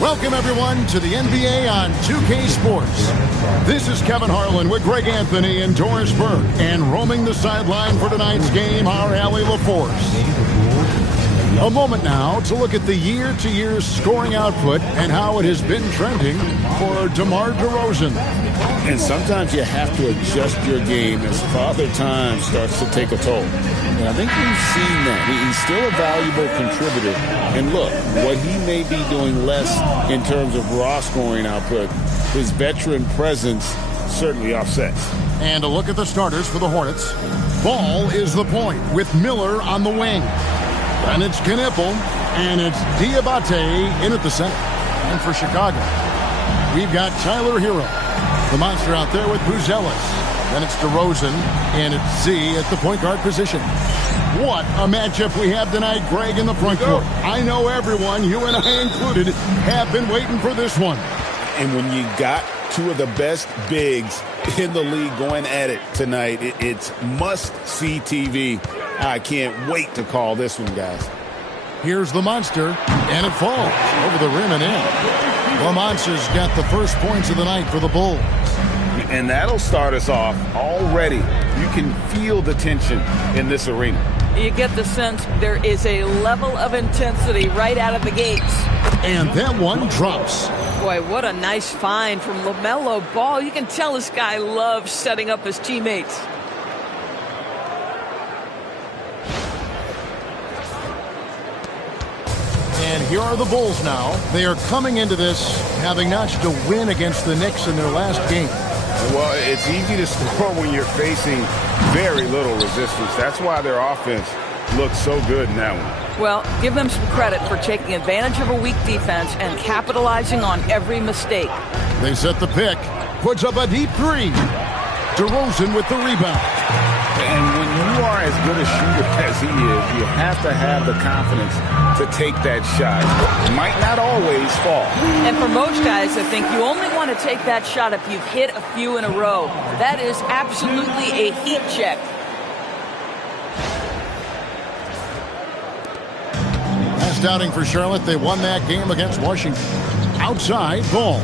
Welcome, everyone, to the NBA on 2K Sports. This is Kevin Harlan with Greg Anthony and Doris Burke. And roaming the sideline for tonight's game, our Allie LaForce. A moment now to look at the year-to-year scoring output and how it has been trending for DeMar DeRozan. And sometimes you have to adjust your game as Father Time starts to take a toll. And I think we've seen that. He's still a valuable contributor. And look, what he may be doing less in terms of raw scoring output, his veteran presence certainly offsets. And a look at the starters for the Hornets. Ball is the point with Miller on the wing. And it's Knipple, and it's Diabate in at the center. And for Chicago, we've got Tyler Hero, the monster out there with Buzelis. Then it's DeRozan, and it's Z at the point guard position. What a matchup we have tonight, Greg, in the front court. I know everyone, you and I included, have been waiting for this one. And when you got two of the best bigs in the league going at it tonight, it's must-see TV. I can't wait to call this one, guys. Here's the monster, and it falls over the rim and in. The monster's got the first points of the night for the Bulls. And that'll start us off already. You can feel the tension in this arena. You get the sense there is a level of intensity right out of the gates. And that one drops. Boy, what a nice find from LaMelo Ball. You can tell this guy loves setting up his teammates. And here are the Bulls now. They are coming into this having notched a win against the Knicks in their last game. Well, it's easy to score when you're facing very little resistance. That's why their offense looks so good in that one. Well, give them some credit for taking advantage of a weak defense and capitalizing on every mistake. They set the pick. Puts up a deep three. DeRozan with the rebound. And when you are as good a shooter as he is, you have to have the confidence to take that shot. It might not always fall. And for most guys, I think you only want to take that shot if you've hit a few in a row. That is absolutely a heat check. Last outing for Charlotte, they won that game against Washington. Outside, Ball.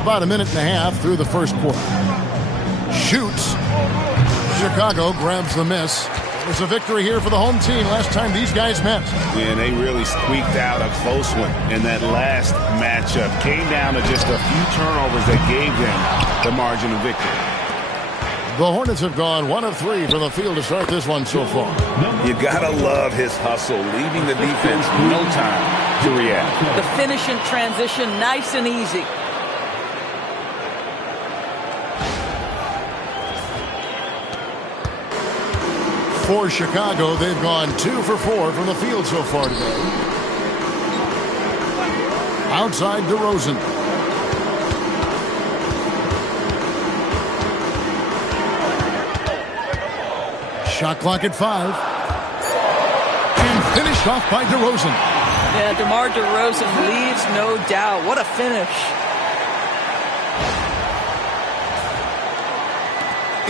About a minute and a half through the first quarter. Shoots. Chicago grabs the miss. There's a victory here for the home team last time these guys met. And they really squeaked out a close one in that last matchup. Came down to just a few turnovers that gave them the margin of victory. The Hornets have gone 1 of 3 from the field to start this one so far. You gotta love his hustle, leaving the defense no time to react. The finish in transition, nice and easy. For Chicago, they've gone 2 for 4 from the field so far today. Outside DeRozan. Shot clock at 5. And finished off by DeRozan. Yeah, DeMar DeRozan leaves no doubt. What a finish.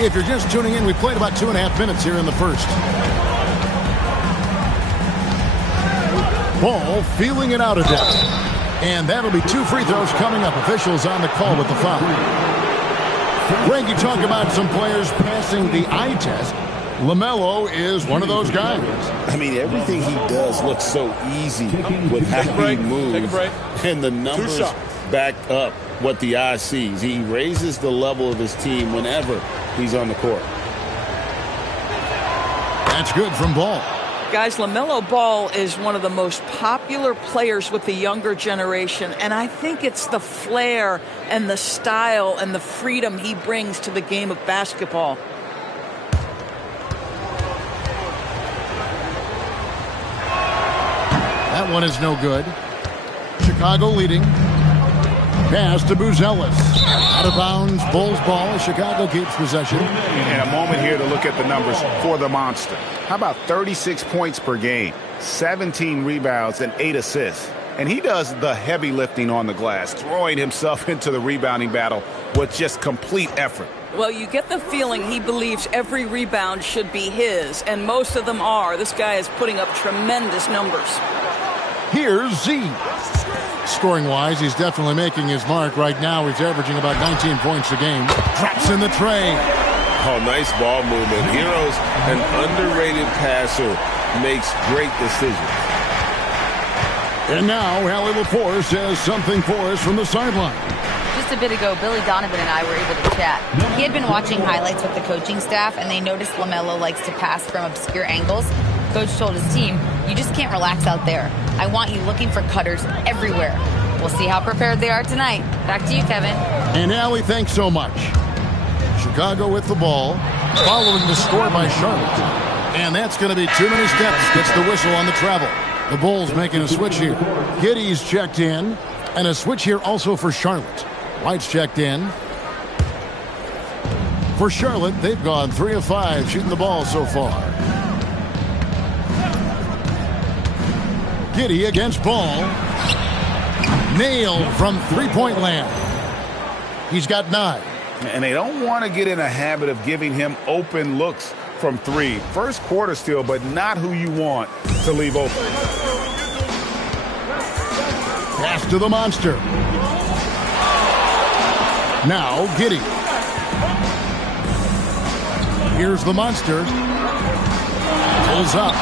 If you're just tuning in, we played about 2.5 minutes here in the first. Ball feeling it out a bit. And that'll be 2 free throws coming up. Officials on the call with the foul. Greg, you talk about some players passing the eye test. LaMelo is one of those guys. I mean, everything he does looks so easy with how he moves. And the numbers back up what the eye sees. He raises the level of his team whenever he's on the court. That's good from Ball. Guys, LaMelo Ball is one of the most popular players with the younger generation, and I think it's the flair and the style and the freedom he brings to the game of basketball. That one is no good. Chicago leading. Pass to Buzelis. Out of bounds, Bulls ball. Chicago keeps possession. And a moment here to look at the numbers for the monster. How about 36 points per game, 17 rebounds, and 8 assists? And he does the heavy lifting on the glass, throwing himself into the rebounding battle with just complete effort. Well, you get the feeling he believes every rebound should be his, and most of them are. This guy is putting up tremendous numbers. Here's Z. Scoring-wise, he's definitely making his mark. Right now, he's averaging about 19 points a game. Drops in the tray. Oh, nice ball movement. Hero's an underrated passer, makes great decisions. And now, Allie LaForce has something for us from the sideline. Just a bit ago, Billy Donovan and I were able to chat. He had been watching highlights with the coaching staff, and they noticed LaMelo likes to pass from obscure angles. Coach told his team, you just can't relax out there. I want you looking for cutters everywhere. We'll see how prepared they are tonight. Back to you, Kevin. And Allie, thanks so much. Chicago with the ball, following the score by Charlotte. And that's going to be too many steps. Gets the whistle on the travel. The Bulls making a switch here. Giddey's checked in. And a switch here also for Charlotte. White's checked in. For Charlotte, they've gone 3 of 5 shooting the ball so far. Giddey against Ball. Nailed from three-point land. He's got 9. And they don't want to get in a habit of giving him open looks from 3. First quarter still, but not who you want to leave open. Pass to the monster. Now Giddey. Here's the monster. Pulls up.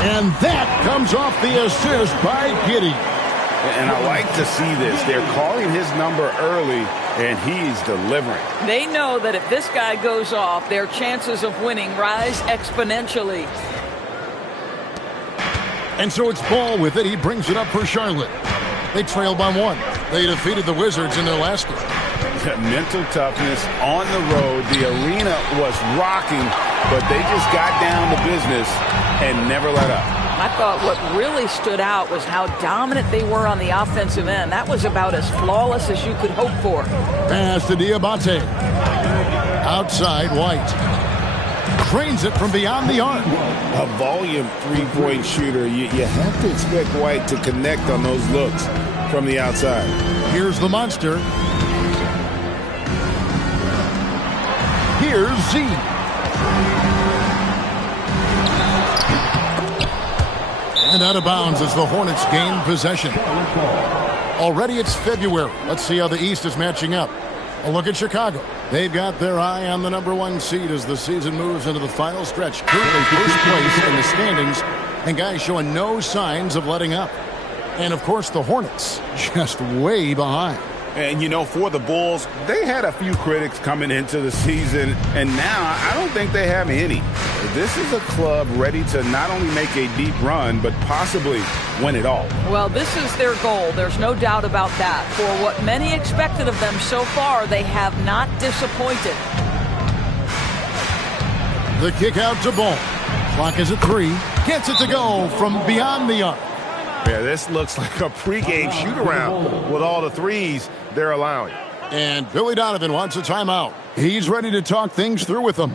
And that comes off the assist by Giddey. And I like to see this. They're calling his number early, and he's delivering. They know that if this guy goes off, their chances of winning rise exponentially. And so it's Ball with it. He brings it up for Charlotte. They trail by 1. They defeated the Wizards in their last game. Mental toughness on the road. The arena was rocking, but they just got down to business and never let up. I thought what really stood out was how dominant they were on the offensive end. That was about as flawless as you could hope for. Pass to Diabate. Outside, White. Trains it from beyond the arc. A volume three-point shooter. You have to expect White to connect on those looks from the outside. Here's the monster. Here's Z. And out of bounds as the Hornets gain possession. Already it's February. Let's see how the East is matching up. A look at Chicago. They've got their eye on the #1 seed as the season moves into the final stretch. Currently first place in the standings, and guys showing no signs of letting up. And, of course, the Hornets just way behind. And, you know, for the Bulls, they had a few critics coming into the season, and now I don't think they have any. This is a club ready to not only make a deep run, but possibly win it all. Well, this is their goal. There's no doubt about that. For what many expected of them so far, they have not disappointed. The kick out to Ball. Clock is at 3. Gets it to go from beyond the arc. Yeah, this looks like a pregame shoot-around with all the threes they're allowing. And Billy Donovan wants a timeout. He's ready to talk things through with them.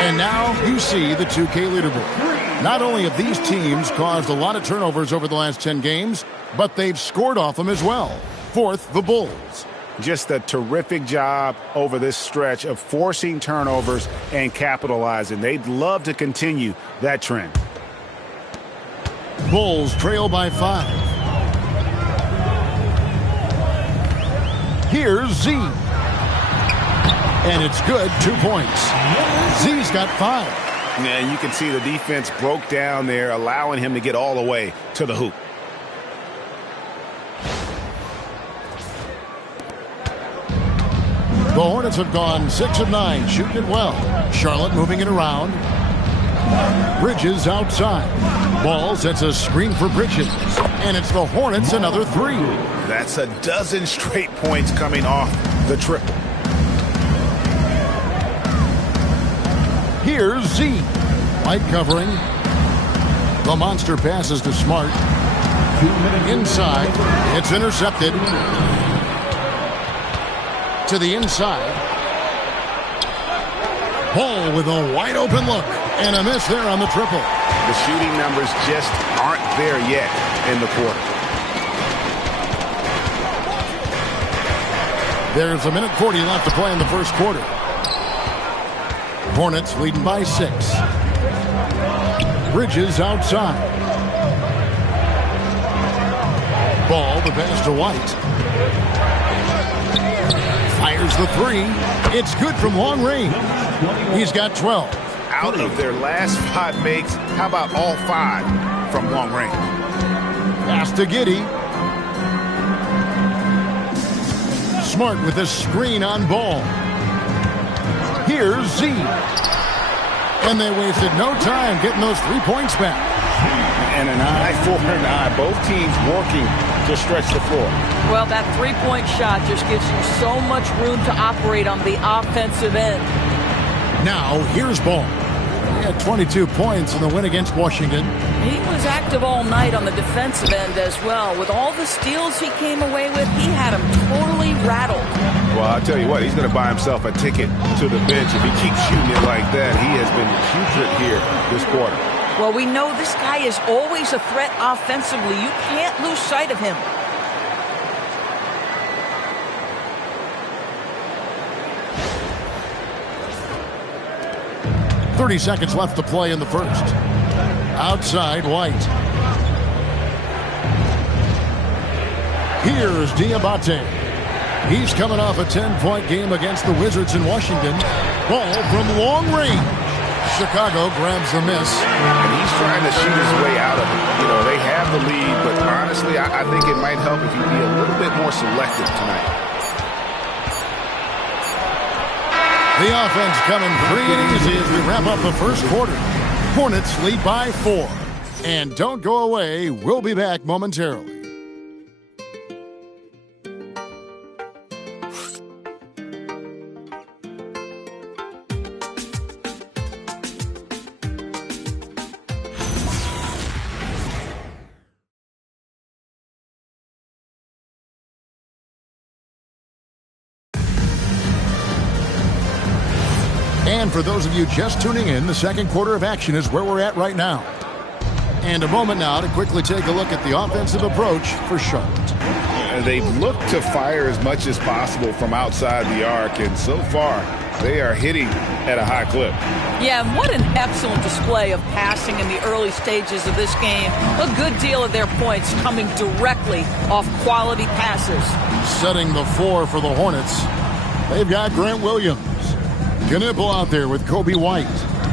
And now you see the 2K leaderboard. Not only have these teams caused a lot of turnovers over the last 10 games, but they've scored off them as well. Fourth, the Bulls. just a terrific job over this stretch of forcing turnovers and capitalizing. They'd love to continue that trend. Bulls trail by 5. Here's Z. And it's good, 2 points. Z's got 5. And you can see the defense broke down there, allowing him to get all the way to the hoop. The Hornets have gone 6 of 9, shooting it well. Charlotte moving it around. Bridges outside. Ball sets a screen for Bridges. And it's the Hornets another 3. That's a dozen straight points coming off the triple. Here's Z. White covering. The monster passes to Smart. Inside. It's intercepted. To the inside. Ball with a wide open look. And a miss there on the triple. The shooting numbers just aren't there yet in the quarter. There's 1:40 left to play in the first quarter. Hornets leading by 6. Bridges outside. Ball, the pass to White. Fires the 3. It's good from long range. He's got 12. Out of their last 5 makes, how about all 5 from long range? Pass to Giddey. Smart with a screen on Ball. Here's Z. And they wasted no time getting those 3 points back. And an eye for an eye. Both teams working to stretch the floor. Well, that three-point shot just gives you so much room to operate on the offensive end. Now, here's Ball. He had 22 points in the win against Washington. He was active all night on the defensive end as well. With all the steals he came away with, he had him totally rattled. Well, I'll tell you what, he's going to buy himself a ticket to the bench. If he keeps shooting it like that, he has been putrid here this quarter. Well, we know this guy is always a threat offensively. You can't lose sight of him. .30 seconds left to play in the first. Outside, White. Here's Diabate. He's coming off a 10-point game against the Wizards in Washington. Ball from long range. Chicago grabs the miss. And he's trying to shoot his way out of it. You know, they have the lead, but honestly, I think it might help if he be a little bit more selective tonight. The offense coming free and easy as we wrap up the first quarter. Hornets lead by 4. And don't go away. We'll be back momentarily. And for those of you just tuning in, the second quarter of action is where we're at right now. And a moment now to quickly take a look at the offensive approach for Charlotte. They've looked to fire as much as possible from outside the arc, and so far they are hitting at a high clip. Yeah, and what an excellent display of passing in the early stages of this game. A good deal of their points coming directly off quality passes. Setting the floor for the Hornets, they've got Grant Williams. Knipple out there with Kobe White.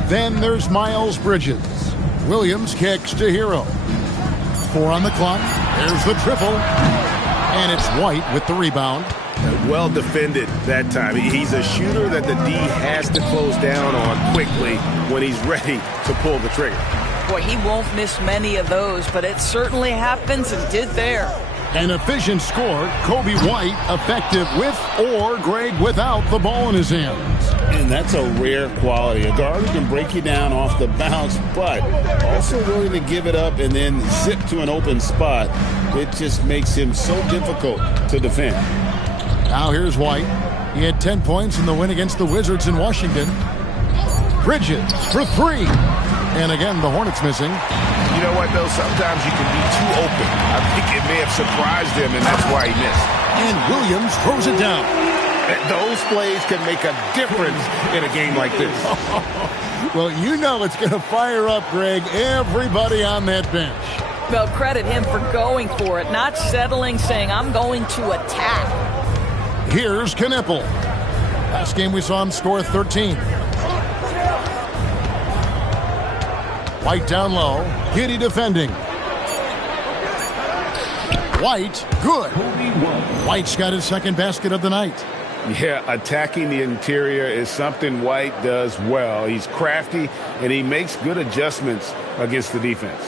Then there's Miles Bridges. Williams kicks to Hero. 4 on the clock. There's the triple. And it's White with the rebound. Well defended that time. He's a shooter that the D has to close down on quickly when he's ready to pull the trigger. Boy, he won't miss many of those, but it certainly happens and did there. An efficient score. Kobe White effective with or Greg without the ball in his hands. And that's a rare quality. A guard who can break you down off the bounce, but also willing to give it up and then zip to an open spot. It just makes him so difficult to defend. Now here's White. He had 10 points in the win against the Wizards in Washington. Bridges for 3. And again, the Hornets missing. You know what, though? Sometimes you can be too open. I think it may have surprised him, and that's why he missed. And Williams throws it down. Those plays can make a difference in a game like this. Well, you know it's going to fire up, Greg, everybody on that bench. Well, credit him for going for it, not settling, saying, I'm going to attack. Here's Knippel. Last game we saw him score 13. White down low. Giddy defending. White, good. White's got his second basket of the night. Yeah, attacking the interior is something White does well. He's crafty, and he makes good adjustments against the defense.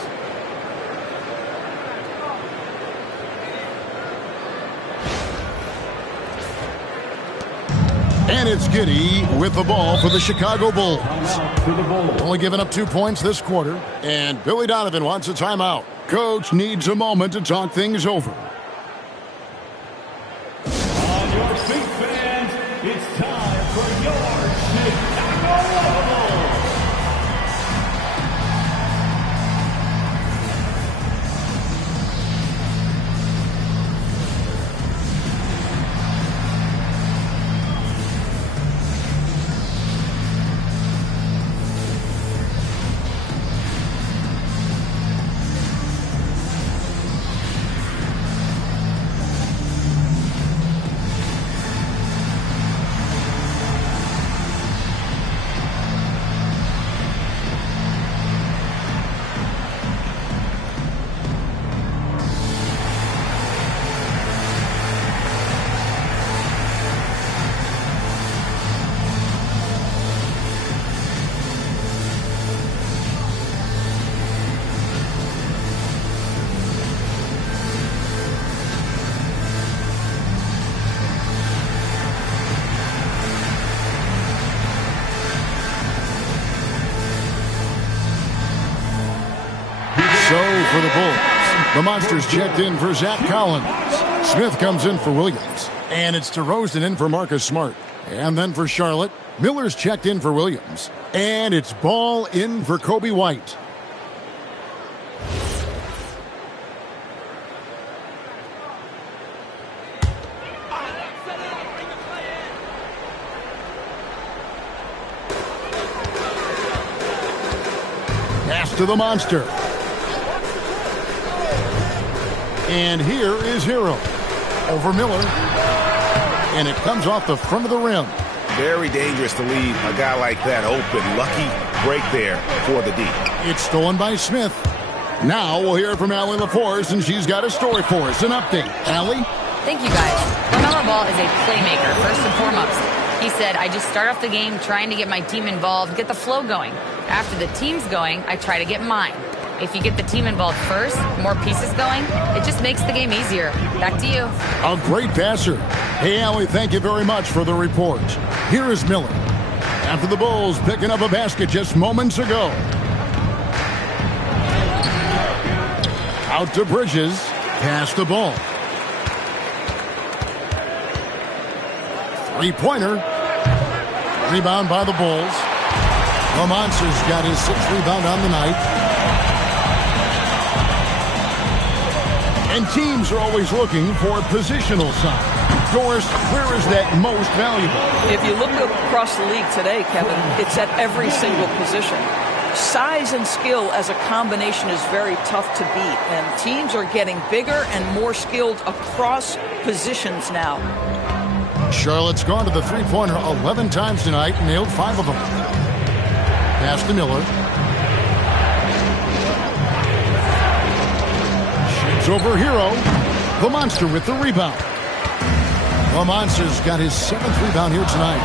And it's Giddy with the ball for the Chicago Bulls. Only giving up 2 points this quarter. And Billy Donovan wants a timeout. Coach needs a moment to talk things over. On your feet, fans, it's time for your Chicago Bulls. So for the Bulls, the Monsters checked in for Zach Collins. Smith comes in for Williams. And it's DeRozan in for Marcus Smart. And then for Charlotte, Miller's checked in for Williams. And it's Ball in for Kobe White. Pass to the Monster. And here is Hero over Miller. And it comes off the front of the rim. Very dangerous to leave a guy like that open. Lucky break there for the D. It's stolen by Smith. Now we'll hear from Allie LaForce, and she's got a story for us. An update. Allie? Thank you, guys. LaMelo Ball is a playmaker, first and foremost. He said, I just start off the game trying to get my team involved, get the flow going. After the team's going, I try to get mine. If you get the team involved first, more pieces going, it just makes the game easier. Back to you. A great passer. Hey, Allie, thank you very much for the report. Here is Miller. After the Bulls picking up a basket just moments ago. Out to Bridges. Pass the ball. Three-pointer. Rebound by the Bulls. The Monsters got his sixth rebound on the night. And teams are always looking for positional size. Doris, where is that most valuable? If you look across the league today, Kevin, it's at every single position. Size and skill as a combination is very tough to beat, and teams are getting bigger and more skilled across positions now. Charlotte's gone to the three-pointer 11 times tonight, nailed 5 of them. Pass to Miller. Shoots over Hero. The Monster with the rebound. The Monster's got his 7th rebound here tonight.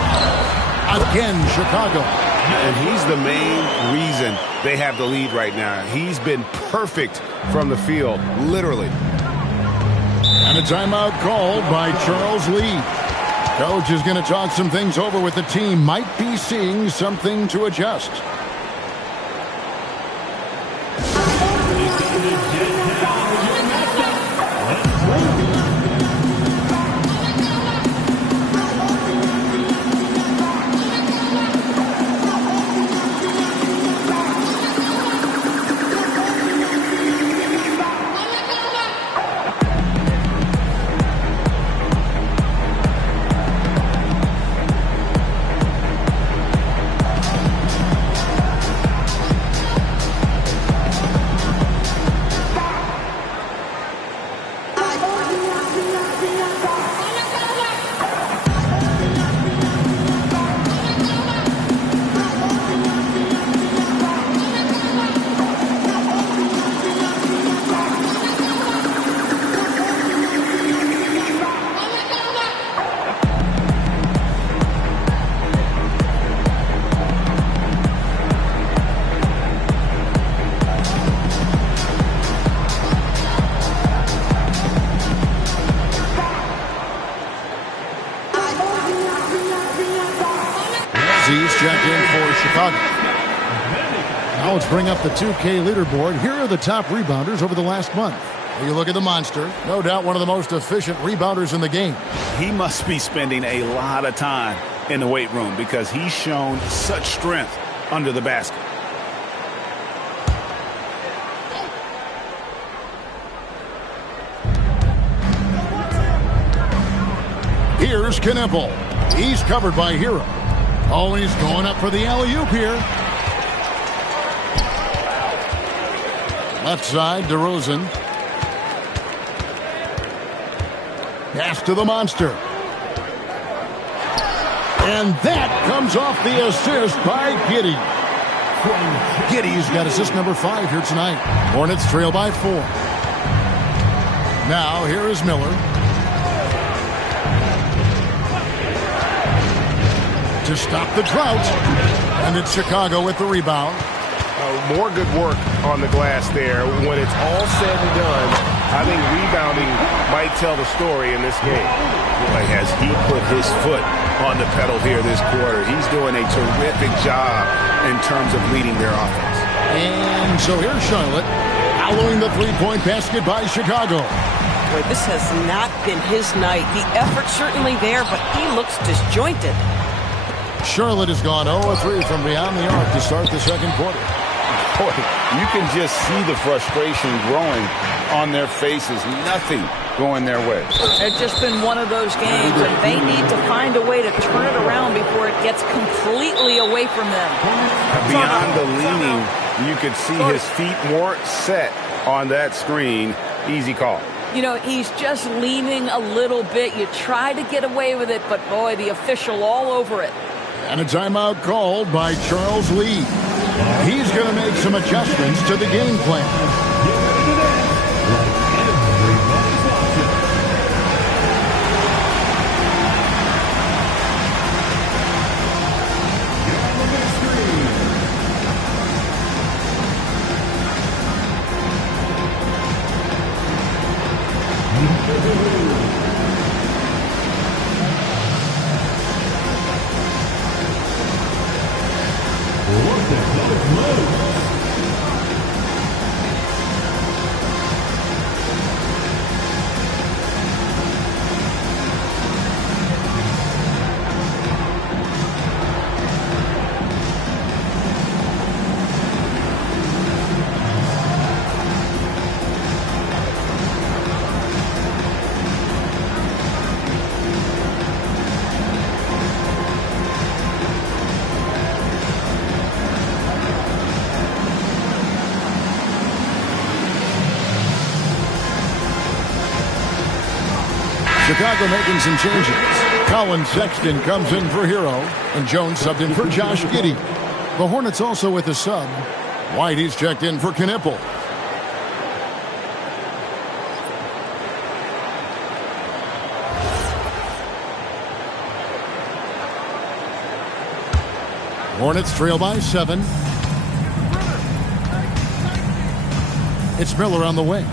Again, Chicago. And he's the main reason they have the lead right now. He's been perfect from the field, literally. And a timeout called by Charles Lee. Coach is going to talk some things over with the team. Might be seeing something to adjust. Chicago. Now let's bring up the 2K leaderboard. Here are the top rebounders over the last month. You look at the monster, no doubt one of the most efficient rebounders in the game. He must be spending a lot of time in the weight room because he's shown such strength under the basket. Here's Knipple. He's covered by Hero. Oh, he's going up for the alley-oop here. Left side, DeRozan. Pass to the monster. And that comes off the assist by Giddey. Giddey's got assist number 5 here tonight. Hornets trail by 4. Now here is Miller. To stop the drought. And it's Chicago with the rebound. More good work on the glass there. When it's all said and done, I think rebounding might tell the story in this game. Boy, has he put his foot on the pedal here this quarter. He's doing a terrific job in terms of leading their offense. And so here's Charlotte, following the three-point basket by Chicago. Boy, this has not been his night. The effort's certainly there, but he looks disjointed. Charlotte has gone 0-3 from beyond the arc to start the second quarter. Boy, you can just see the frustration growing on their faces. Nothing going their way. It's just been one of those games, and they need to find a way to turn it around before it gets completely away from them. Beyond the leaning, you could see his feet weren't set on that screen. Easy call. You know, he's just leaning a little bit. You try to get away with it, but boy, the official all over it. And a timeout called by Charles Lee. He's going to make some adjustments to the game plan. Chicago making some changes. Colin Sexton comes in for Hero, and Jones subbed in for Josh Giddey. The Hornets also with a sub. Whitey's checked in for Knipple. Hornets trail by 7. It's Miller on the wing.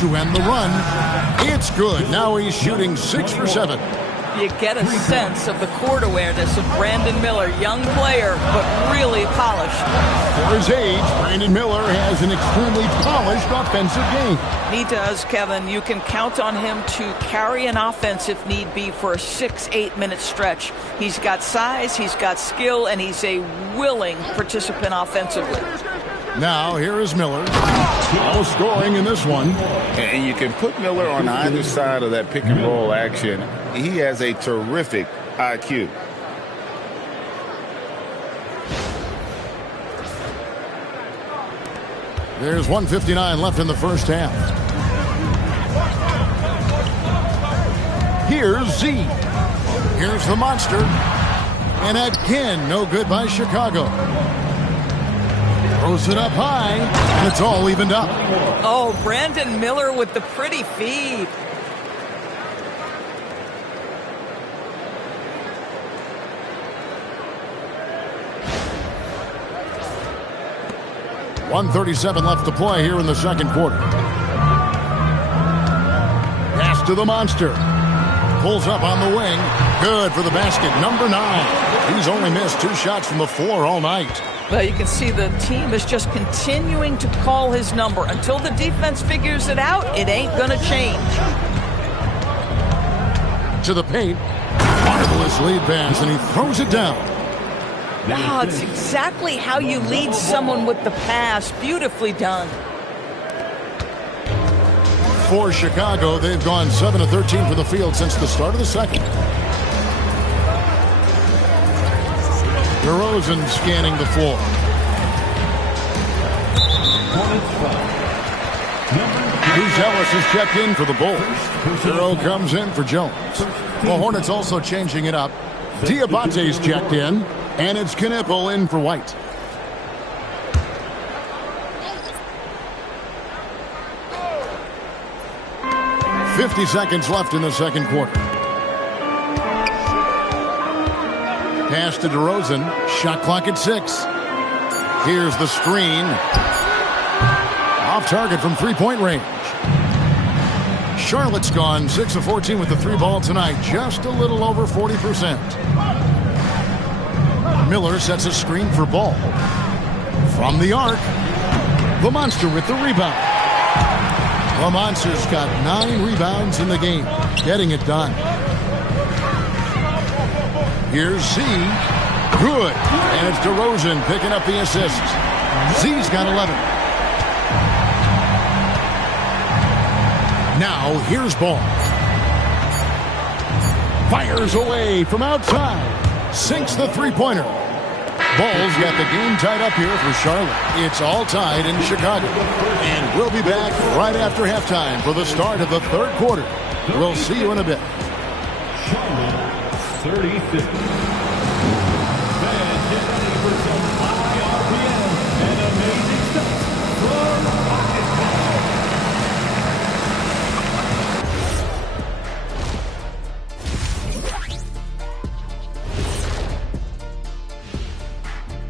To end the run. It's good. Now he's shooting 6 for 7. You get a sense of the court awareness of Brandon Miller. Young player, but really polished. For his age, Brandon Miller has an extremely polished offensive game. He does, Kevin. You can count on him to carry an offense if need be for a 6-8 minute stretch. He's got size, he's got skill, and he's a willing participant offensively. Now, here is Miller. No scoring in this one. And you can put Miller on either side of that pick and roll action. He has a terrific IQ. There's 1:59 left in the first half. Here's Z. Here's the monster. And again, no good by Chicago. Throws it up high, and it's all evened up. Oh, Brandon Miller with the pretty feed. .137 left to play here in the second quarter. Pass to the monster. pulls up on the wing. Good for the basket. Number 9. He's only missed 2 shots from the floor all night. Well, you can see the team is just continuing to call his number. Until the defense figures it out, it ain't going to change. To the paint. Marvelous lead pass, and he throws it down. Wow, it's exactly how you lead someone with the pass. Beautifully done. For Chicago, they've gone 7 of 13 from the field since the start of the second. DeRozan scanning the floor. Ellis is checked in for the Bulls. Hero comes in for Jones. The Hornets also changing it up. Diabate's checked in, and it's Knipple in for White. .50 seconds left in the second quarter. Pass to DeRozan. Shot clock at 6. Here's the screen. Off target from three-point range. Charlotte's gone 6 of 14 with the 3 ball tonight. Just a little over 40%. Miller sets a screen for Ball. From the arc. The Monster with the rebound. The Monster's got 9 rebounds in the game. Getting it done. Here's Z. Good. And it's DeRozan picking up the assist. Z's got 11. Now here's Ball. Fires away from outside. Sinks the three-pointer. Ball's got the game tied up here for Charlotte. It's all tied in Chicago. And we'll be back right after halftime for the start of the third quarter. We'll see you in a bit. Charlotte 36. Fans, get ready for some high RPM and amazing stuff from basketball.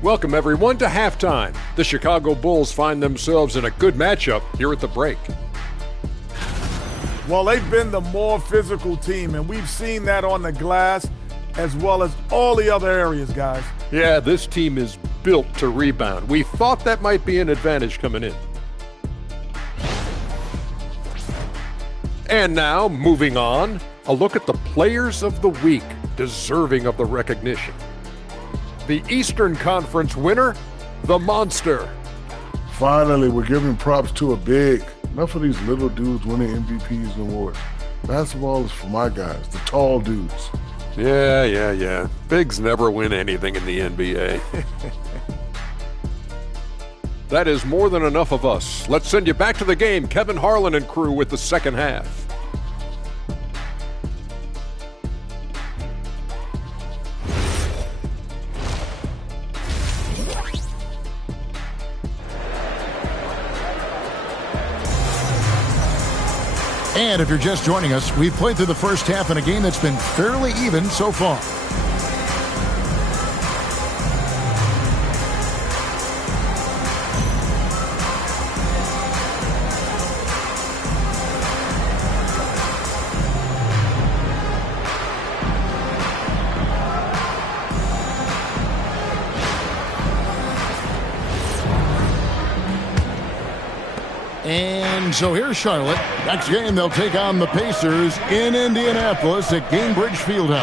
Welcome, everyone, to halftime. The Chicago Bulls find themselves in a good matchup here at the break. Well, they've been the more physical team, and we've seen that on the glass as well as all the other areas, guys. Yeah, this team is built to rebound. We thought that might be an advantage coming in. And now, moving on, a look at the players of the week deserving of the recognition. The Eastern Conference winner, the Monster. Finally, we're giving props to a big. Enough of these little dudes winning MVPs and awards. Basketball is for my guys, the tall dudes. Yeah. Bigs never win anything in the NBA. That is more than enough of us. Let's send you back to the game. Kevin Harlan and crew with the second half. And if you're just joining us, we've played through the first half in a game that's been fairly even so far. And so here's Charlotte. Next game, they'll take on the Pacers in Indianapolis at Gainbridge Fieldhouse.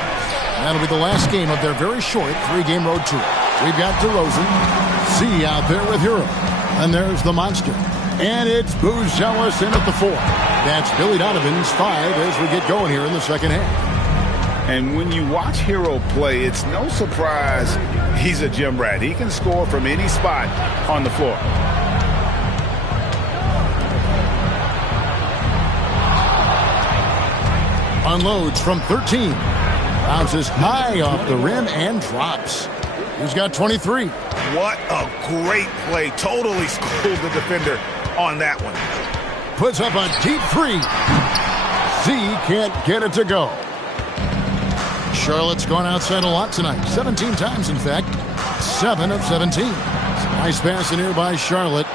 That'll be the last game of their very short 3-game road trip. We've got DeRozan, C out there with Hero. And there's the Monster. And it's Booz Ellis in at the 4. That's Billy Donovan's 5 as we get going here in the second half. And when you watch Hero play, it's no surprise he's a gym rat. He can score from any spot on the floor. Unloads from 13. Bounces high off the rim and drops. He's got 23. What a great play. Totally schooled the defender on that one. Puts up a deep 3. Z can't get it to go. Charlotte's gone outside a lot tonight. 17 times, in fact. 7 of 17. Nice pass in here by Charlotte.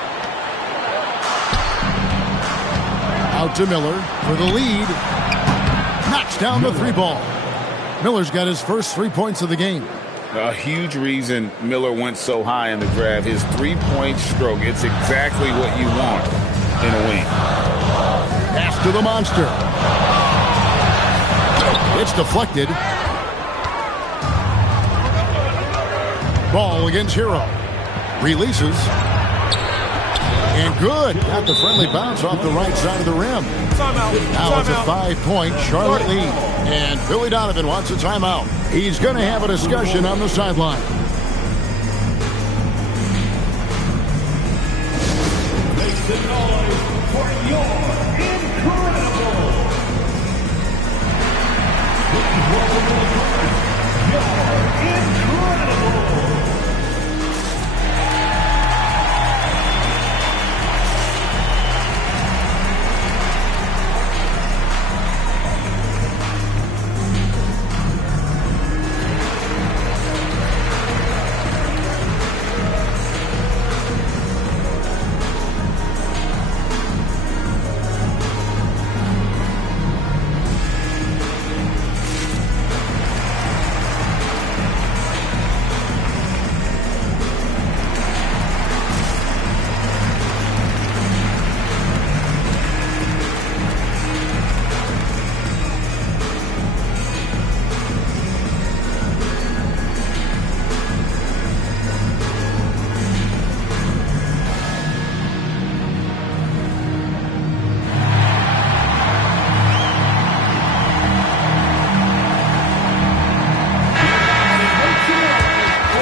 Out to Miller for the lead. knocks down the three ball. Miller's got his first 3 points of the game. A huge reason Miller went so high in the draft, his three-point stroke. It's exactly what you want in a wing. Pass to the monster. It's deflected. Ball against Hero. Releases. And good. Got the friendly bounce off the right side of the rim. Now it's a 5-point Charlotte lead. And Billy Donovan wants a timeout. He's going to have a discussion on the sideline. Make some noise for your incredible. Your incredible.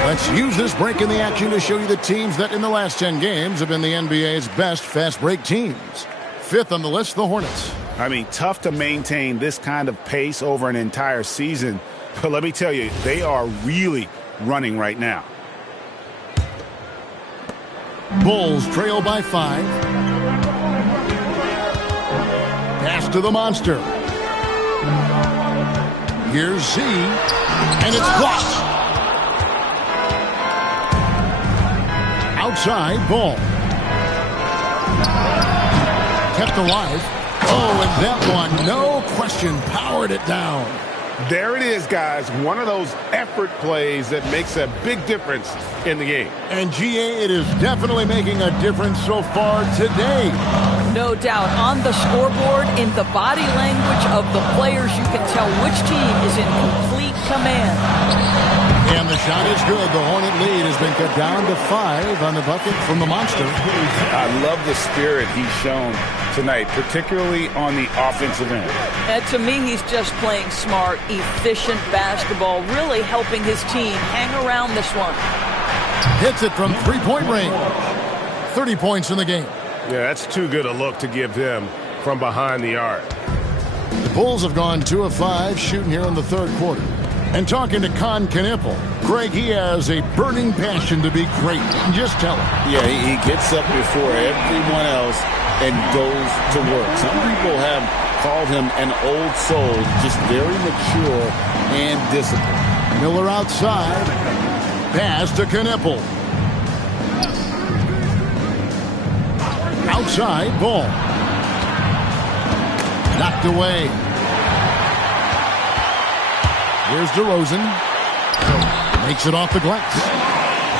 Let's use this break in the action to show you the teams that in the last 10 games have been the NBA's best fast break teams. Fifth on the list, the Hornets. I mean, tough to maintain this kind of pace over an entire season. But let me tell you, they are really running right now. Bulls trail by 5. Pass to the monster. Here's Z, and it's blocked. Outside, Ball. Kept alive. Oh, and that one, no question, powered it down. There it is, guys. One of those effort plays that makes a big difference in the game. And, GA, it is definitely making a difference so far today. No doubt. On the scoreboard, in the body language of the players, you can tell which team is in complete command. And the shot is good. The Hornet lead has been cut down to 5 on the bucket from the monster. I love the spirit he's shown tonight, particularly on the offensive end. And to me, he's just playing smart, efficient basketball, really helping his team hang around this one. Hits it from three-point range. 30 points in the game. Yeah, that's too good a look to give him from behind the arc. The Bulls have gone 2 of 5 shooting here in the third quarter. And talking to Con Knipple, Greg, he has a burning passion to be great. Just tell him. Yeah, he gets up before everyone else and goes to work. Some people have called him an old soul, just very mature and disciplined. Miller outside. Pass to Knipple. Outside, Ball. Knocked away. Here's DeRozan. Makes it off the glass.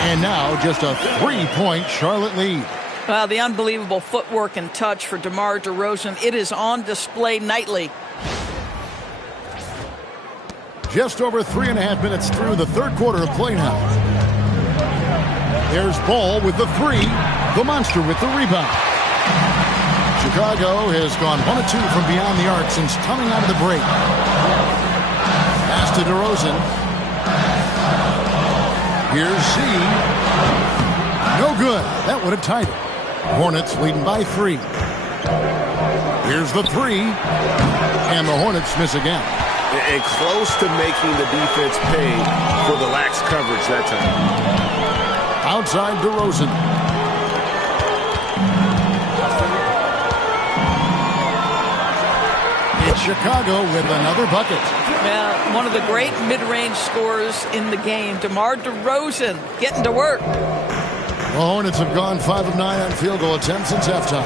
And now just a 3-point Charlotte lead. Wow, the unbelievable footwork and touch for DeMar DeRozan. It is on display nightly. Just over 3.5 minutes through the third quarter of play now. There's Ball with the 3. The monster with the rebound. Chicago has gone 1 of 2 from beyond the arc since coming out of the break. Pass to DeRozan. Here's Z. No good. That would have tied it. Hornets leading by 3. Here's the 3. And the Hornets miss again. And close to making the defense pay for the lax coverage that time. Outside DeRozan. It's Chicago with another bucket. Yeah, one of the great mid-range scorers in the game, DeMar DeRozan, getting to work. The Hornets have gone 5 of 9 on field goal attempts since halftime.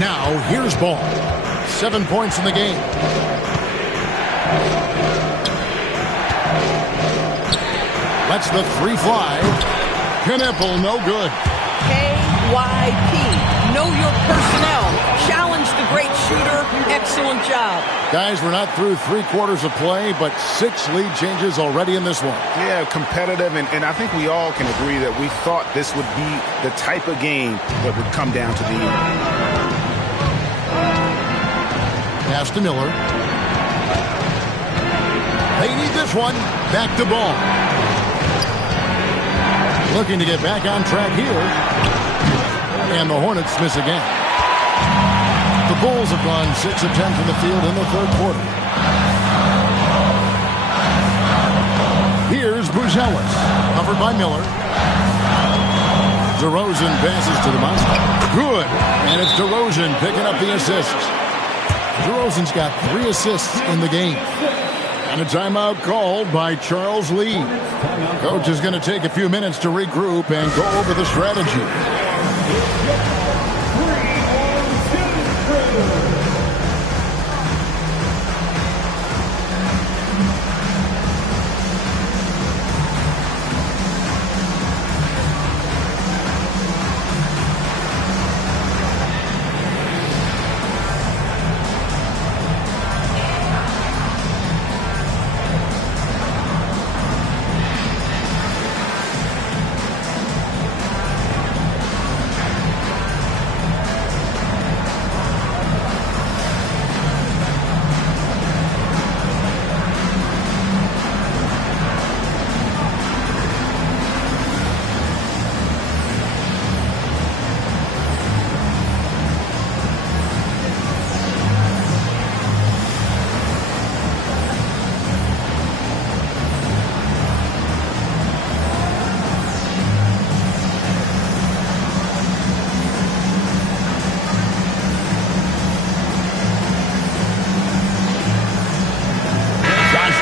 Now, here's Ball. 7 points in the game. Lets the three fly. Knipple, no good. KYP. Know your personnel. Challenge the great shooter. Excellent job. Guys, we're not through 3/4 of play, but 6 lead changes already in this one. Yeah, competitive, and I think we all can agree that we thought this would be the type of game that would come down to the end. Pass to Miller. They need this one. Back to Ball. Looking to get back on track here. And the Hornets miss again. The Bulls have gone 6 of 10 from the field in the third quarter. Here's Buzelis. Covered by Miller. DeRozan passes to the monster. Good. And it's DeRozan picking up the assists. DeRozan's got 3 assists in the game. And a timeout called by Charles Lee. Coach is going to take a few minutes to regroup and go over the strategy.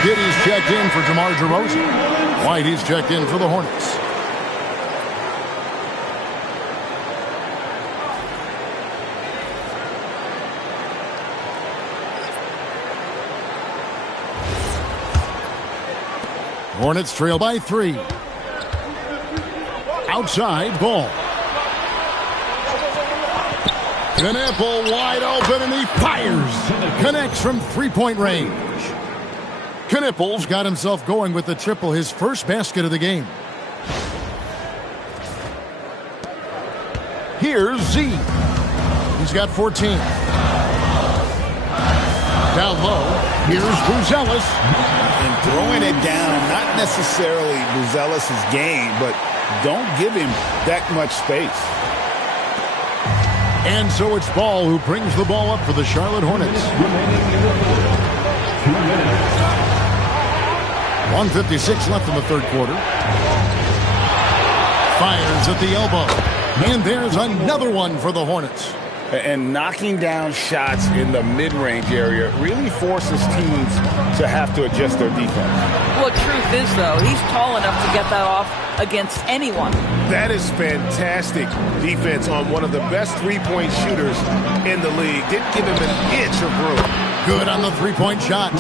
Giddey's checked in for DeMar DeRozan. White, he's checked in for the Hornets. Hornets trail by 3. Outside, Ball. Knipple wide open, and he fires. Connects from three-point range. Knipple's got himself going with the triple, his first basket of the game. Here's Z. He's got 14. Down low, here's Buzelis. And throwing it down, not necessarily Buzelis' game, but don't give him that much space. And so it's Ball who brings the ball up for the Charlotte Hornets. 1:56 left in the third quarter. Fires at the elbow. And there's another one for the Hornets. And knocking down shots in the mid-range area really forces teams to have to adjust their defense. Well, truth is, though, he's tall enough to get that off against anyone. That is fantastic defense on one of the best three-point shooters in the league. Didn't give him an inch of room. Good on the three-point shot.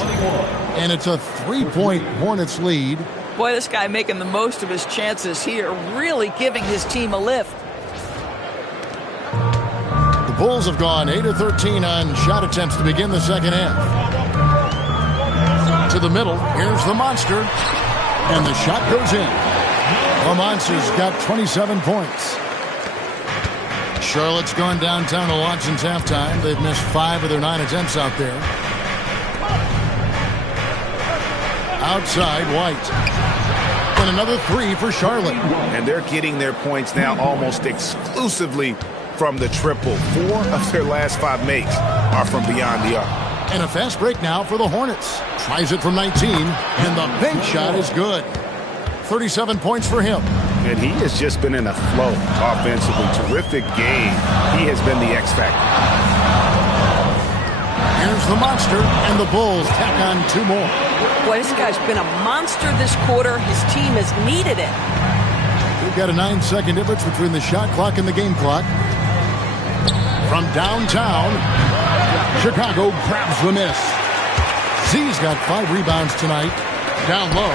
And it's a 3-point Hornets lead. Boy, this guy making the most of his chances here, really giving his team a lift. The Bulls have gone 8 of 13 on shot attempts to begin the second half. To the middle, here's the Monster. And the shot goes in. The Monster's got 27 points. Charlotte's gone downtown a lot since halftime. They've missed 5 of their 9 attempts out there. Outside, White. And another 3 for Charlotte. And they're getting their points now almost exclusively from the triple. 4 of their last 5 makes are from beyond the arc. And a fast break now for the Hornets. Tries it from 19, and the bank shot is good. 37 points for him. And he has just been in a flow offensively. Terrific game. He has been the X factor. Here's the Monster, and the Bulls tack on 2 more. Boy, this guy's been a monster this quarter. His team has needed it. We've got a 9-second difference between the shot clock and the game clock. From downtown, Chicago grabs the miss. Z's got 5 rebounds tonight. Down low.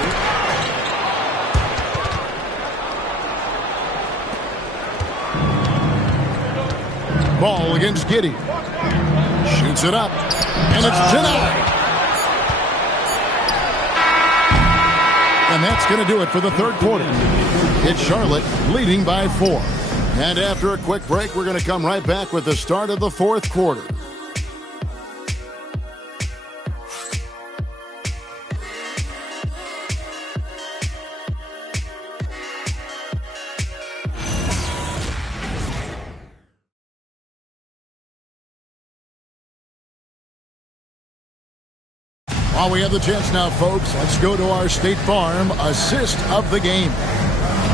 Ball against Giddey. Shoots it up. And it's denied. And that's going to do it for the third quarter. It's Charlotte leading by 4. And after a quick break, we're going to come right back with the start of the fourth quarter. While we have the chance now, folks, let's go to our State Farm assist of the game.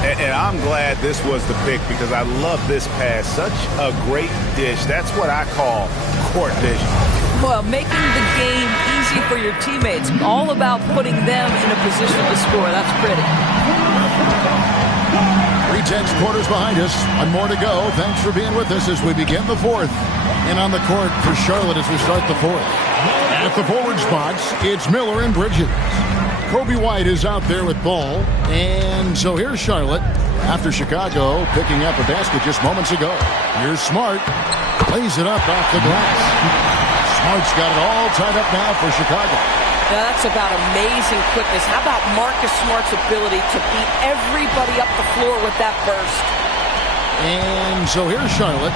And I'm glad this was the pick because I love this pass. Such a great dish. That's what I call court vision. Well, making the game easy for your teammates. All about putting them in a position to score. That's pretty. 3/10 quarters behind us. One more to go. Thanks for being with us as we begin the fourth. And on the court for Charlotte as we start the fourth. At the forward spots, it's Miller and Bridges. Kobe White is out there with ball. And so here's Charlotte after Chicago picking up a basket just moments ago. Here's Smart. Lays it up off the glass. Smart's got it all tied up now for Chicago. Now that's about amazing quickness. How about Marcus Smart's ability to beat everybody up the floor with that burst? And so here's Charlotte.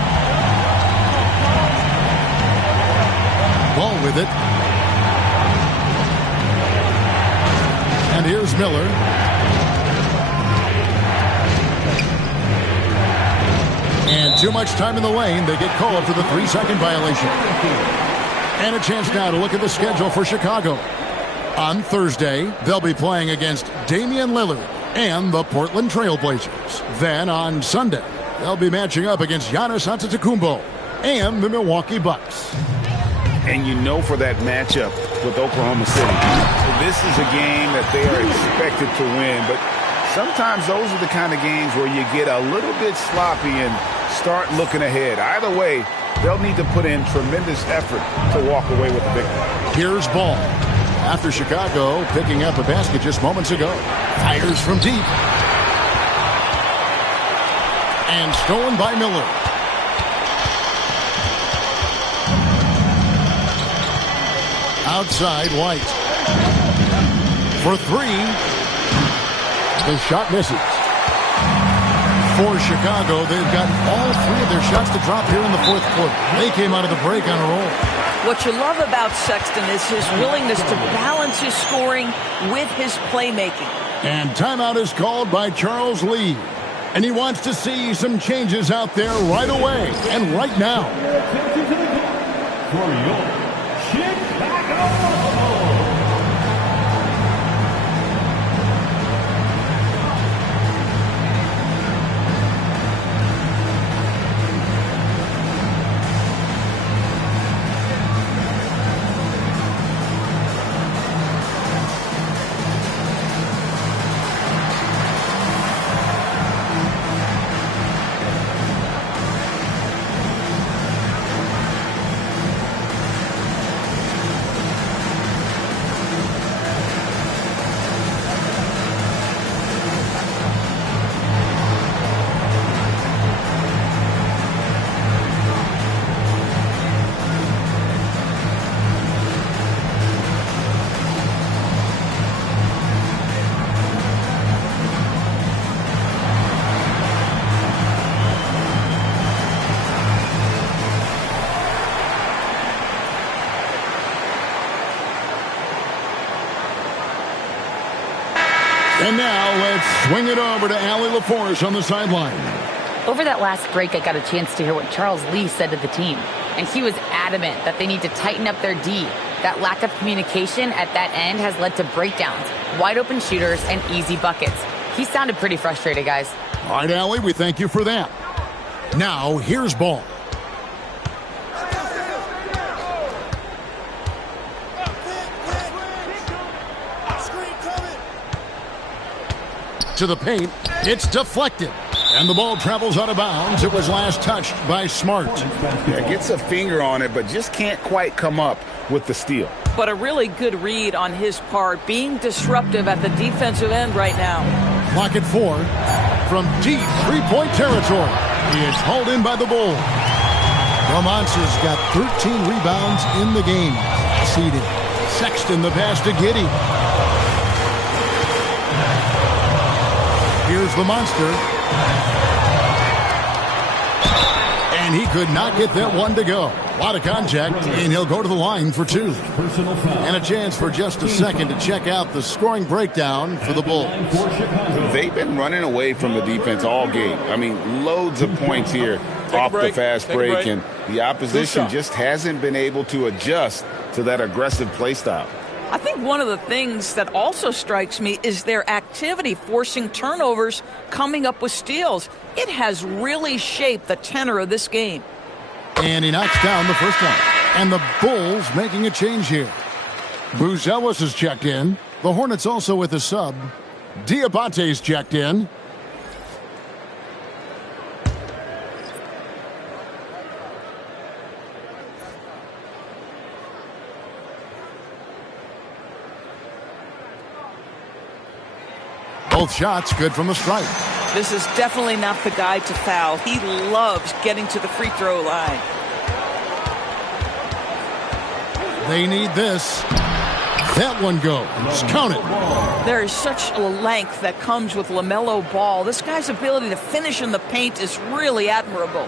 Ball with it. And here's Miller. And too much time in the lane. They get called for the 3-second violation. And a chance now to look at the schedule for Chicago. On Thursday, they'll be playing against Damian Lillard and the Portland Trail Blazers. Then on Sunday, they'll be matching up against Giannis Antetokounmpo and the Milwaukee Bucks. And you know for that matchup with Oklahoma City, this is a game that they are expected to win. But sometimes those are the kind of games where you get a little bit sloppy and start looking ahead. Either way, they'll need to put in tremendous effort to walk away with the victory. Here's Ball. After Chicago picking up a basket just moments ago. Fires from deep. And stolen by Miller. Outside, White. For 3. The shot misses. For Chicago, they've gotten all 3 of their shots to drop here in the fourth quarter. They came out of the break on a roll. What you love about Sexton is his willingness to balance his scoring with his playmaking. And timeout is called by Charles Lee. And he wants to see some changes out there right away and right now. For your Chicago. And now let's swing it over to Allie LaForce on the sideline. Over that last break, I got a chance to hear what Charles Lee said to the team. And he was adamant that they need to tighten up their D. That lack of communication at that end has led to breakdowns, wide open shooters, and easy buckets. He sounded pretty frustrated, guys. All right, Allie, we thank you for that. Now, here's Ball. To the paint, it's deflected. And the ball travels out of bounds. It was last touched by Smart. Yeah, gets a finger on it, but just can't quite come up with the steal. But a really good read on his part, being disruptive at the defensive end right now. Clock at 4 from deep three-point territory. He is hauled in by the Bulls. The Monsters got 13 rebounds in the game. Seeded. Sexton the pass to Giddey. Here's the Monster. And he could not get that one to go. A lot of contact, and he'll go to the line for 2. And a chance for just a second to check out the scoring breakdown for the Bulls. They've been running away from the defense all game. I mean, loads of points here off the fast break, and the opposition just hasn't been able to adjust to that aggressive play style. I think one of the things that also strikes me is their activity, forcing turnovers, coming up with steals. It has really shaped the tenor of this game. And he knocks down the first one. And the Bulls making a change here. Buzelis is checked in. The Hornets also with a sub. Diabate's checked in. Both shots good from the stripe. This is definitely not the guy to foul. He loves getting to the free throw line. They need this. That one goes. Count it. There is such a length that comes with LaMelo Ball. This guy's ability to finish in the paint is really admirable.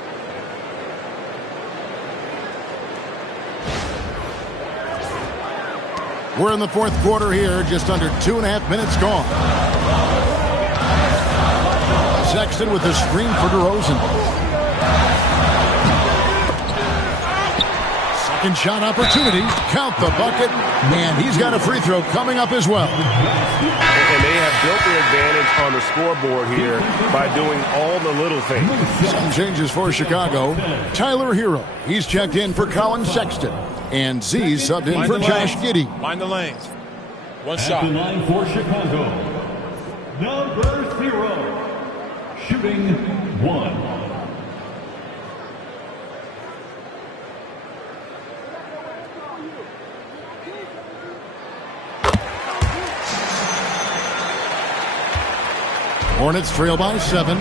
We're in the fourth quarter here, just under 2.5 minutes gone. Sexton with the screen for DeRozan. Second shot opportunity. Count the bucket. And he's got a free throw coming up as well. And they have built their advantage on the scoreboard here by doing all the little things. Some changes for Chicago. Tyler Hero. He's checked in for Colin Sexton. And Z subbed in for Josh Giddey. Mind the lanes. One At shot. the line for Chicago, number 0, shooting 1. Hornets trail by 7.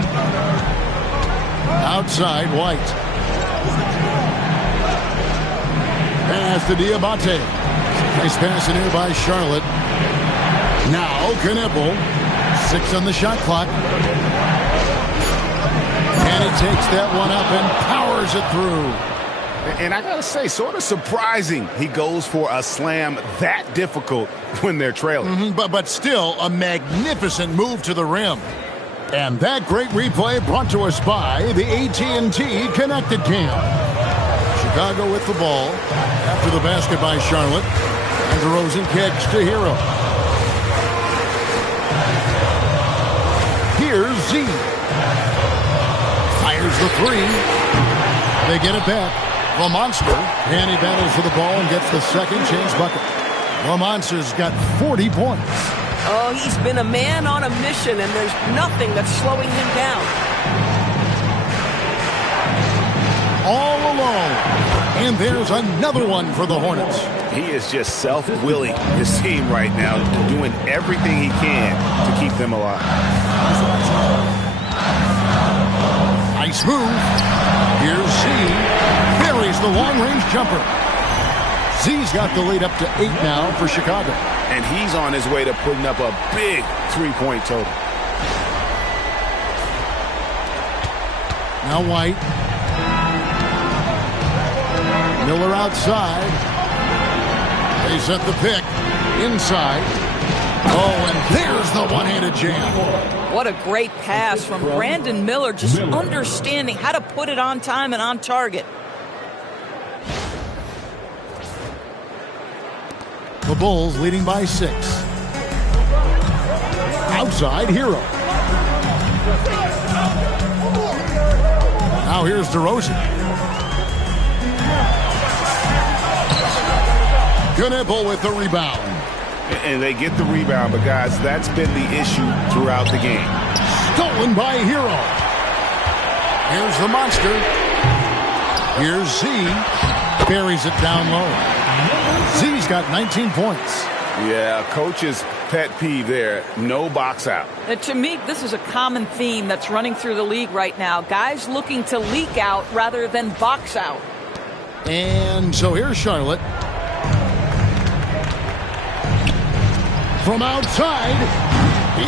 Outside, White. Pass to Diabate. Nice pass in here by Charlotte. Now Knippel. 6 on the shot clock. And he takes that one up and powers it through. And I got to say, sort of surprising he goes for a slam that difficult when they're trailing. But still a magnificent move to the rim. And that great replay brought to us by the AT&T Connected Cam. Chicago with the ball after the basket by Charlotte. And DeRozan kicks to Hero. Here's Z. Fires the 3. They get it back. The Monster. And he battles for the ball and gets the second chance bucket. The Monster's got 40 points. Oh, he's been a man on a mission, and there's nothing that's slowing him down. All alone. And there's another one for the Hornets. He is just self-willing, this team right now, doing everything he can to keep them alive. Nice move. Here's Z. Buries the long-range jumper. Z's got the lead up to 8 now for Chicago. And he's on his way to putting up a big three-point total. Now White. Miller outside. They set the pick. Inside. Oh, and there's the one-handed jam. What a great pass from Brandon Miller, just understanding how to put it on time and on target. The Bulls leading by 6. Outside, Hero. Now here's DeRozan. Knippel with the rebound. And they get the rebound, but guys, that's been the issue throughout the game. Stolen by Hero. Here's the Monster. Here's Z. Buries it down low. Z's got 19 points. Yeah, coach's pet peeve there. No box out. To me, this is a common theme that's running through the league right now. Guys looking to leak out rather than box out. And so here's Charlotte. From outside,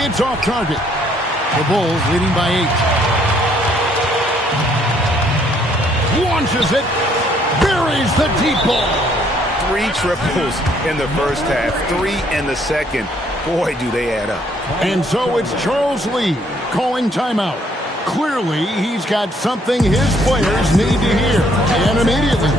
it's off target. The Bulls leading by 8. Launches it. Buries the deep ball. 3 triples in the first half, 3 in the second. Boy, do they add up. And so it's Charles Lee calling timeout. Clearly, he's got something his players need to hear, and immediately.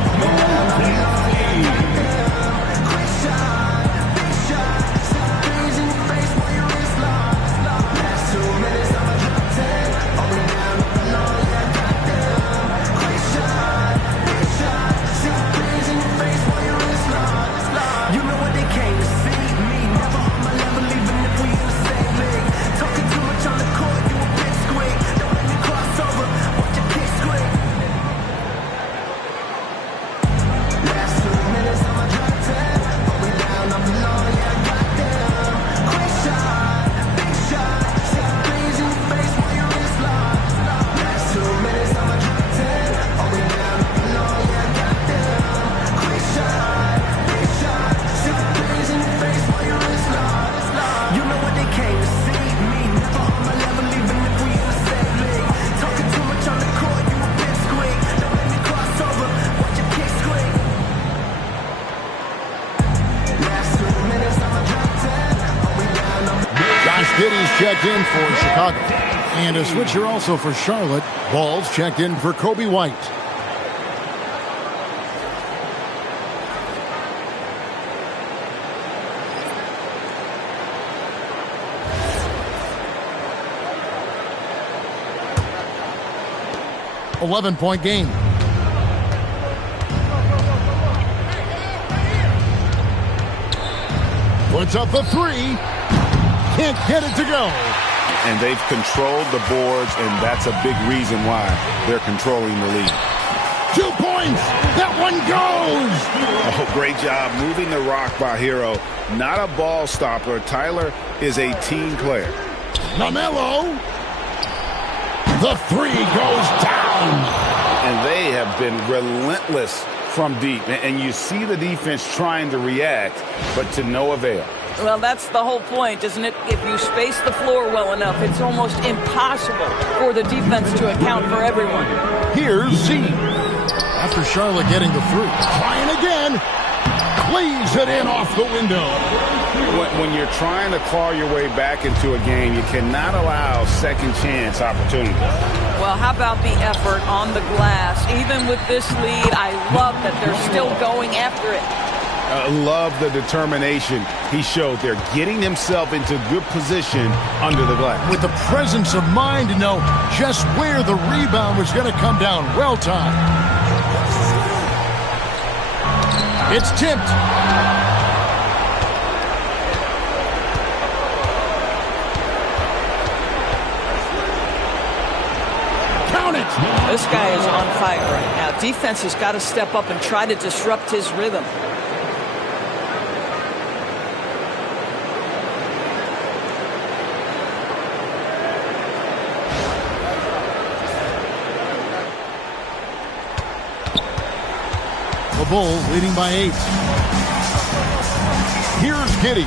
Giddey's checked in for Chicago. And a switcher also for Charlotte. Ball's checked in for Kobe White. .11 game. Puts up the 3. Can't get it to go. And they've controlled the boards, and that's a big reason why they're controlling the lead. 2 points. That one goes. Oh, great job moving the rock by Hero. Not a ball stopper. Tyler is a team player. LaMelo. The 3 goes down. And they have been relentless from deep. And you see the defense trying to react, but to no avail. Well, that's the whole point, isn't it? If you space the floor well enough, it's almost impossible for the defense to account for everyone. Here's Z. After Charlotte getting the 3. Trying again. Cleaves it in off the window. When you're trying to claw your way back into a game, you cannot allow second chance opportunities. Well, how about the effort on the glass? Even with this lead, I love that they're still going after it. Love the determination he showed there, getting himself into good position under the glass. With the presence of mind to know just where the rebound was going to come down. Well timed. It's tipped. Count it. This guy is on fire right now. Defense has got to step up and try to disrupt his rhythm. The Bulls leading by 8. Here's Giddey.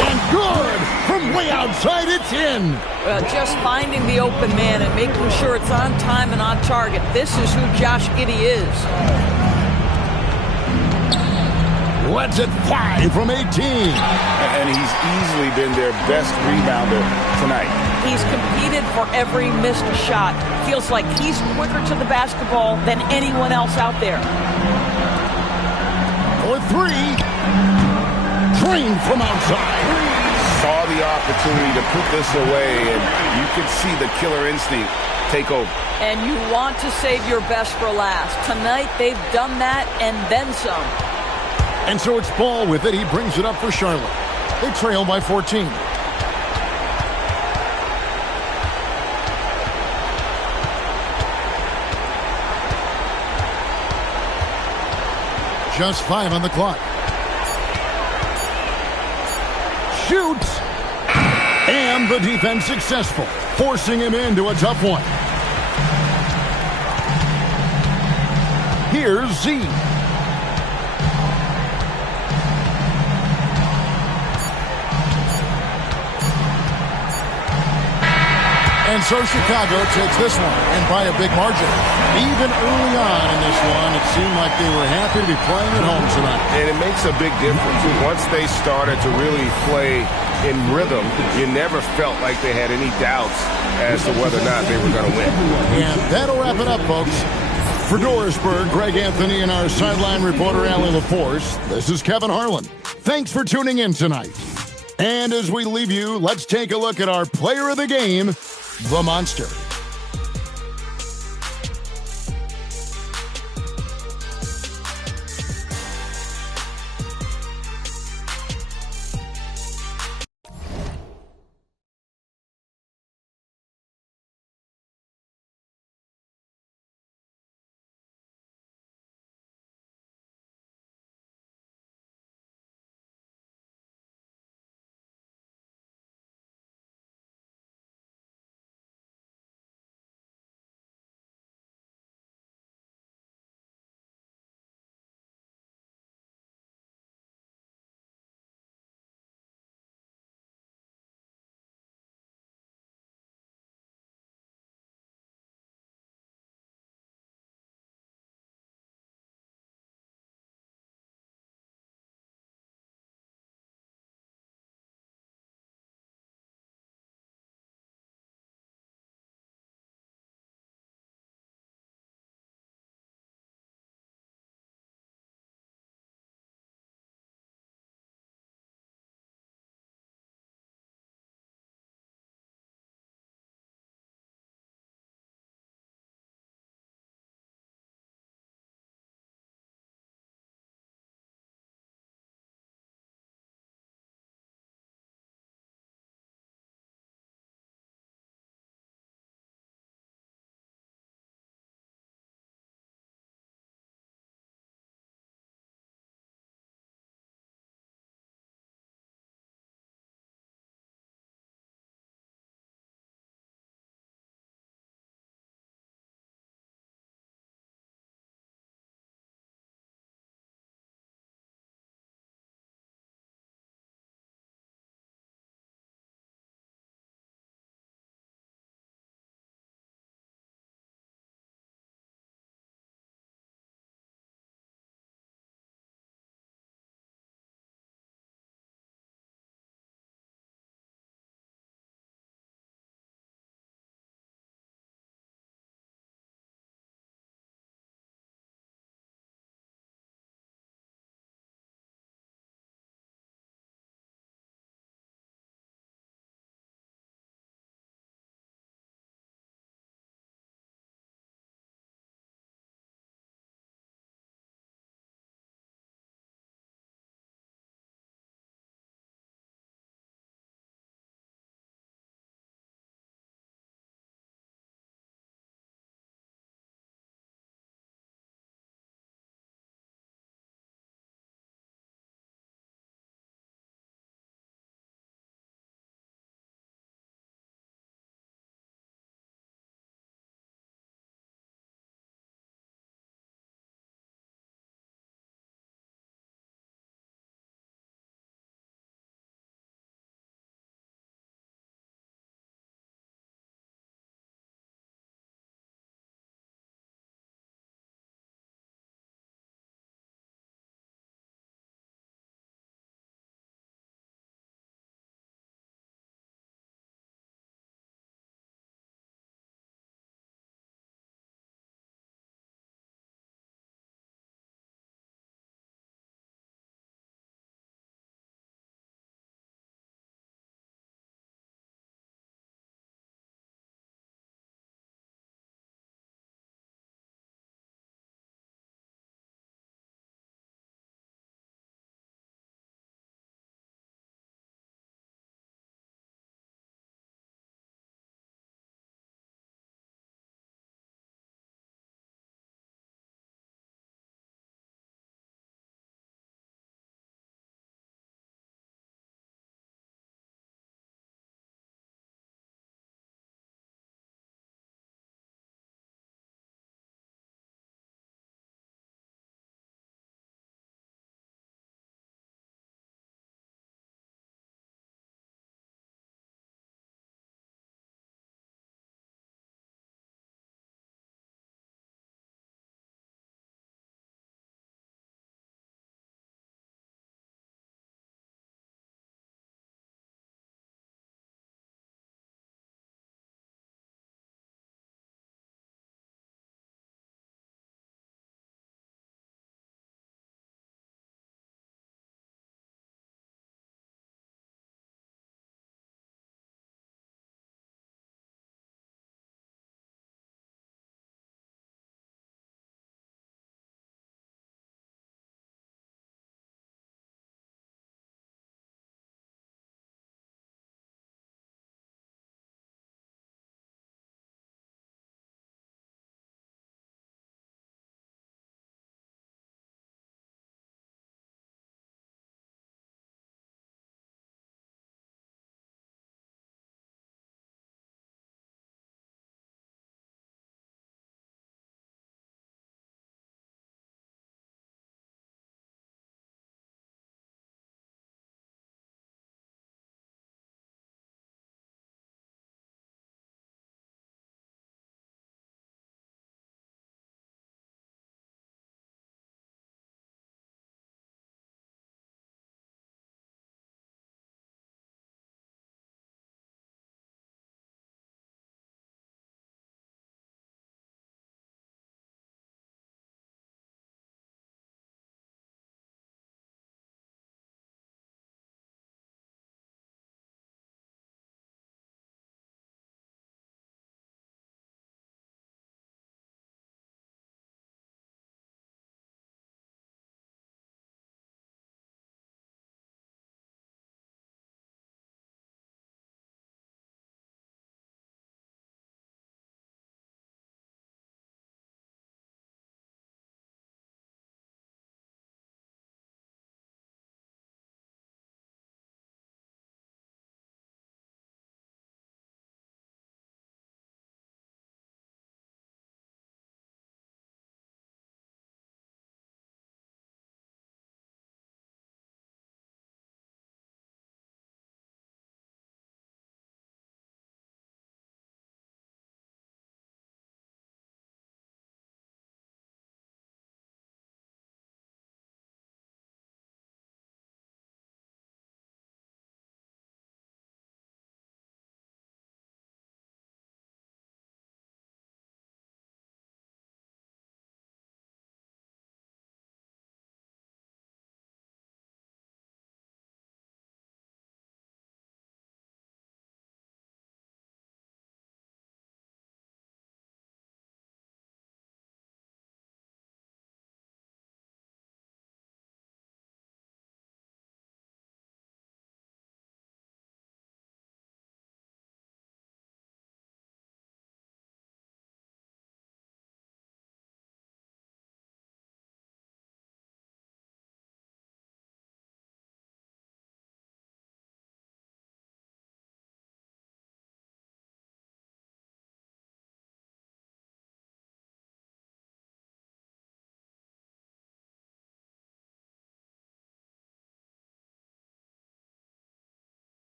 And good! From way outside, it's in! Well, just finding the open man and making sure it's on time and on target. This is who Josh Giddey is. Lets it fly from 18. And he's easily been their best rebounder tonight. He's competed for every missed shot. Feels like he's quicker to the basketball than anyone else out there. For 3. Trained from outside. Saw the opportunity to put this away, and you could see the killer instinct take over. And you want to save your best for last. Tonight, they've done that and then some. And so it's Ball with it. He brings it up for Charlotte. They trail by 14. just 5 on the clock. Shoots! And the defense successful, forcing him into a tough one. Here's Z. And so Chicago takes this one, and by a big margin. Even early on in this one, it seemed like they were happy to be playing at home tonight. And it makes a big difference. Once they started to really play in rhythm, you never felt like they had any doubts as to whether or not they were going to win. And that'll wrap it up, folks. For Dorisburg, Greg Anthony and our sideline reporter, Allie LaForce, this is Kevin Harlan. Thanks for tuning in tonight. And as we leave you, let's take a look at our player of the game, the Monster.